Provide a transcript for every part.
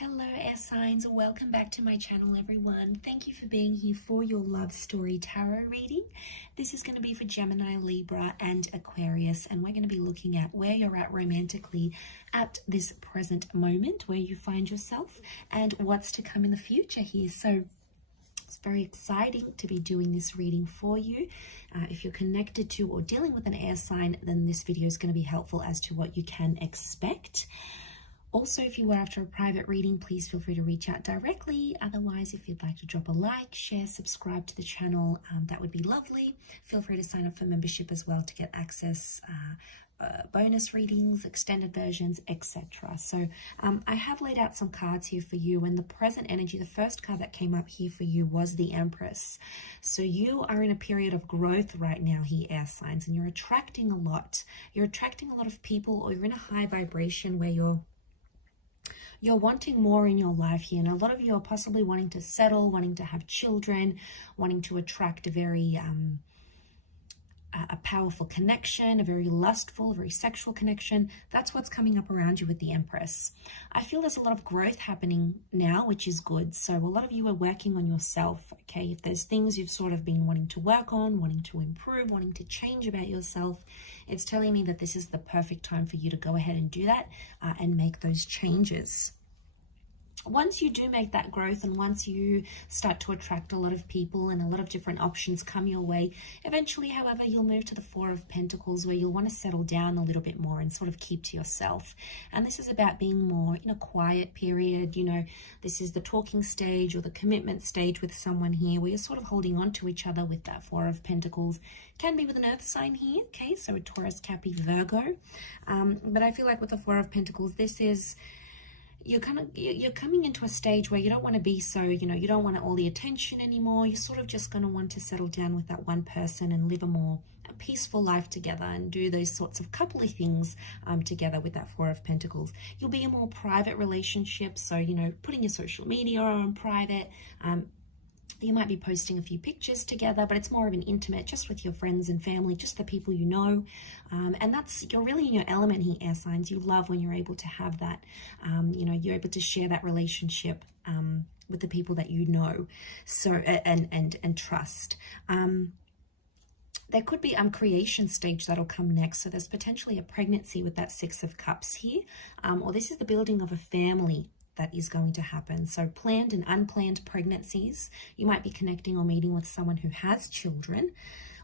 Hello air signs, welcome back to my channel everyone. Thank you for being here for your love story tarot reading. This is going to be for Gemini, Libra and Aquarius, and we're going to be looking at where you're at romantically at this present moment, where you find yourself and what's to come in the future here. So it's very exciting to be doing this reading for you. If you're connected to or dealing with an air sign, then this video is going to be helpful as to what you can expect. Also, if you were after a private reading, please feel free to reach out directly. Otherwise, if you'd like to drop a like, share, subscribe to the channel, that would be lovely. Feel free to sign up for membership as well to get access, bonus readings, extended versions, etc. So I have laid out some cards here for you, and the present energy, the first card that came up here for you was the Empress. So you are in a period of growth right now here, air signs, and you're attracting a lot. You're attracting a lot of people, or you're in a high vibration where you're wanting more in your life here, and a lot of you are possibly wanting to settle, wanting to have children, wanting to attract a very a powerful connection, a very lustful, very sexual connection. That's what's coming up around you with the Empress. I feel there's a lot of growth happening now, which is good. So a lot of you are working on yourself, okay? If there's things you've sort of been wanting to work on, wanting to improve, wanting to change about yourself, it's telling me that this is the perfect time for you to go ahead and do that and make those changes. Once you do make that growth, and once you start to attract a lot of people and a lot of different options come your way, eventually, however, you'll move to the Four of Pentacles, where you'll want to settle down a little bit more and sort of keep to yourself. And this is about being more in a quiet period. You know, this is the talking stage or the commitment stage with someone here, where you're sort of holding on to each other with that Four of Pentacles. Can be with an earth sign here, okay, so a Taurus, Capricorn, Virgo. But I feel like with the Four of Pentacles, this is, you're coming into a stage where you don't want to be so, you don't want all the attention anymore. You're sort of just going to want to settle down with that one person and live a peaceful life together and do those sorts of coupley things together with that Four of Pentacles. You'll be in more private relationships, so, putting your social media on private. You might be posting a few pictures together, but it's more of an intimate, just with your friends and family, just the people you know. And you're really in your element here, air signs. You love when you're able to have that, you're able to share that relationship with the people that you know, so and trust. There could be creation stage that'll come next. So there's potentially a pregnancy with that Six of Cups here, or this is the building of a family that is going to happen. So planned and unplanned pregnancies. You might be connecting or meeting with someone who has children.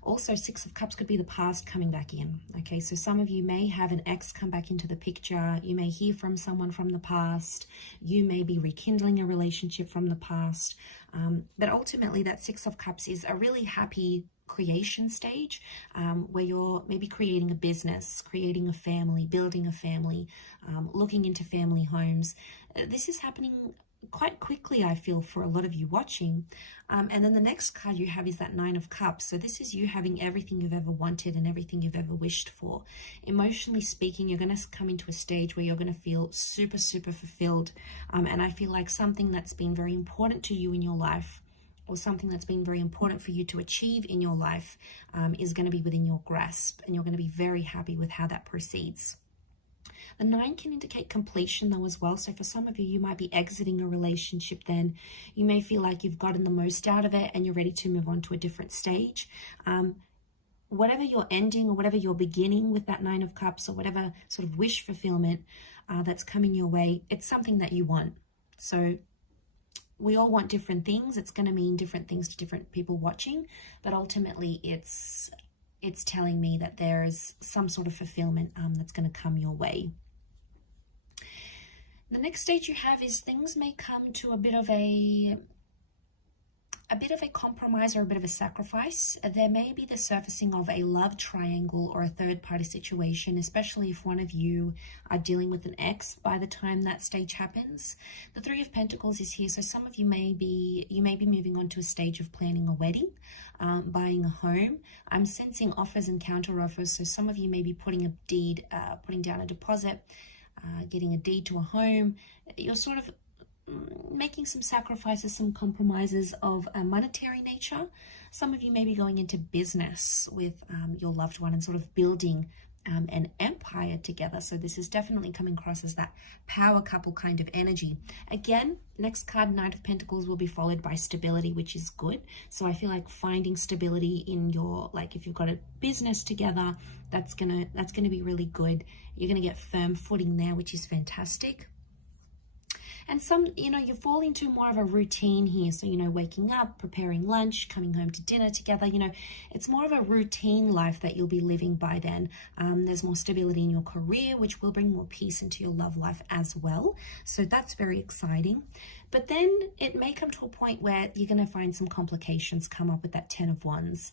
Also, Six of Cups could be the past coming back in. Okay, so some of you may have an ex come back into the picture. You may hear from someone from the past. You may be rekindling a relationship from the past. But ultimately, that Six of Cups is a really happy creation stage, where you're maybe creating a business, creating a family, building a family, looking into family homes. This is happening quite quickly, I feel, for a lot of you watching. And then the next card you have is that Nine of Cups. So this is you having everything you've ever wanted and everything you've ever wished for. Emotionally speaking, you're going to come into a stage where you're going to feel super, super fulfilled. And I feel like something that's been very important to you in your life, or something that's been very important for you to achieve in your life, is going to be within your grasp, and you're going to be very happy with how that proceeds. The 9 can indicate completion though as well. So for some of you, you might be exiting a relationship then. You may feel like you've gotten the most out of it and you're ready to move on to a different stage. Whatever you're ending or whatever you're beginning with that Nine of Cups, or whatever sort of wish fulfillment that's coming your way, it's something that you want. So we all want different things. It's going to mean different things to different people watching, but ultimately it's telling me that there is some sort of fulfillment that's going to come your way. The next stage you have is things may come to a bit of a compromise or a bit of a sacrifice. There may be the surfacing of a love triangle or a third-party situation, especially if one of you are dealing with an ex by the time that stage happens. The Three of Pentacles is here, so some of you may be moving on to a stage of planning a wedding, buying a home. I'm sensing offers and counter offers, so some of you may be putting down a deposit, getting a deed to a home. You're sort of making some sacrifices, some compromises of a monetary nature. Some of you may be going into business with your loved one and sort of building an empire together. So this is definitely coming across as that power couple kind of energy. Again, next card, Knight of Pentacles, will be followed by stability, which is good. So I feel like finding stability in your, like if you've got a business together, that's gonna be really good. You're gonna get firm footing there, which is fantastic. And some, you fall into more of a routine here. So, waking up, preparing lunch, coming home to dinner together, it's more of a routine life that you'll be living by then. There's more stability in your career, which will bring more peace into your love life as well. So that's very exciting. But then it may come to a point where you're going to find some complications come up with that 10 of Wands.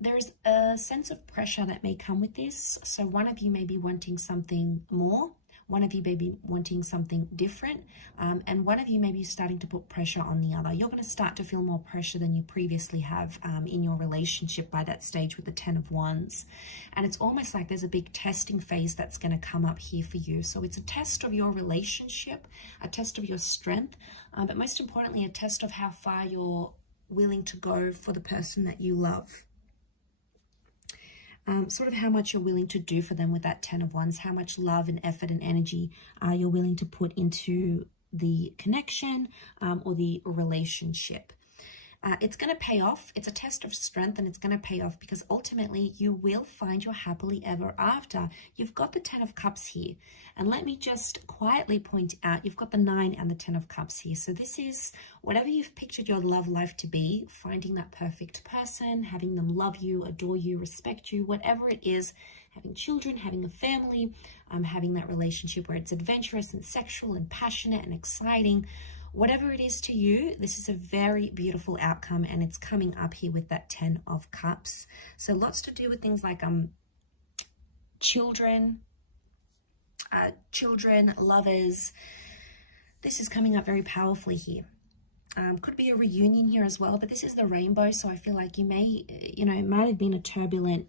There's a sense of pressure that may come with this. So one of you may be wanting something more. One of you may be wanting something different, and one of you may be starting to put pressure on the other. You're going to start to feel more pressure than you previously have in your relationship by that stage with the 10 of Wands. And it's almost like there's a big testing phase that's going to come up here for you. So it's a test of your relationship, a test of your strength, but most importantly, a test of how far you're willing to go for the person that you love. Sort of how much you're willing to do for them with that 10 of Wands, how much love and effort and energy you're willing to put into the connection or the relationship. It's going to pay off. It's a test of strength, and it's going to pay off because ultimately you will find your happily ever after. You've got the 10 of Cups here. And let me just quietly point out, you've got the 9 and the 10 of Cups here. So this is whatever you've pictured your love life to be, finding that perfect person, having them love you, adore you, respect you, whatever it is, having children, having a family, having that relationship where it's adventurous and sexual and passionate and exciting. Whatever it is to you, this is a very beautiful outcome, and it's coming up here with that 10 of Cups. So lots to do with things like children, lovers. This is coming up very powerfully here. Could be a reunion here as well, but this is the rainbow, so I feel like you may, it might have been a turbulent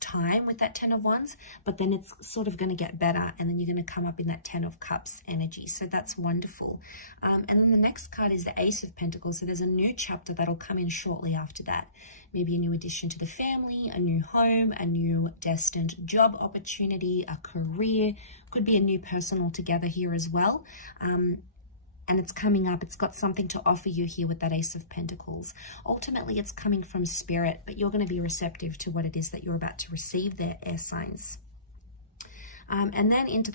time with that 10 of Wands, but then it's sort of going to get better, and then you're going to come up in that 10 of Cups energy. So that's wonderful. And then the next card is the Ace of Pentacles. So there's a new chapter that'll come in shortly after that. Maybe a new addition to the family, a new home, a new destined job opportunity, a career. Could be a new person altogether here as well. And it's coming up. It's got something to offer you here with that Ace of Pentacles. Ultimately, it's coming from spirit, but you're going to be receptive to what it is that you're about to receive there, air signs. And then into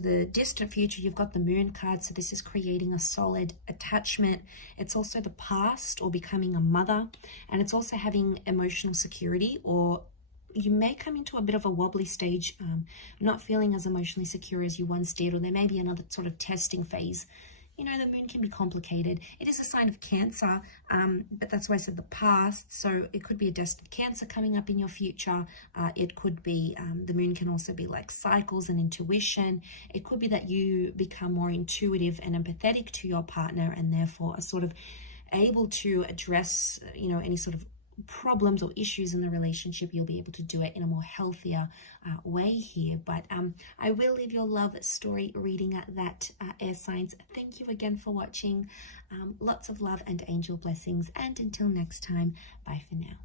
the distant future, you've got the Moon card. So this is creating a solid attachment. It's also the past or becoming a mother. And it's also having emotional security, or you may come into a bit of a wobbly stage, not feeling as emotionally secure as you once did, or there may be another sort of testing phase. The moon can be complicated. It is a sign of Cancer, but that's why I said the past. So it could be a destined Cancer coming up in your future. It could be, the moon can also be like cycles and intuition. It could be that you become more intuitive and empathetic to your partner, and therefore are sort of able to address, any sort of problems or issues in the relationship. You'll be able to do it in a more healthier way here. But I will leave your love story reading at that, air signs. Thank you again for watching. Lots of love and angel blessings, and until next time, bye for now.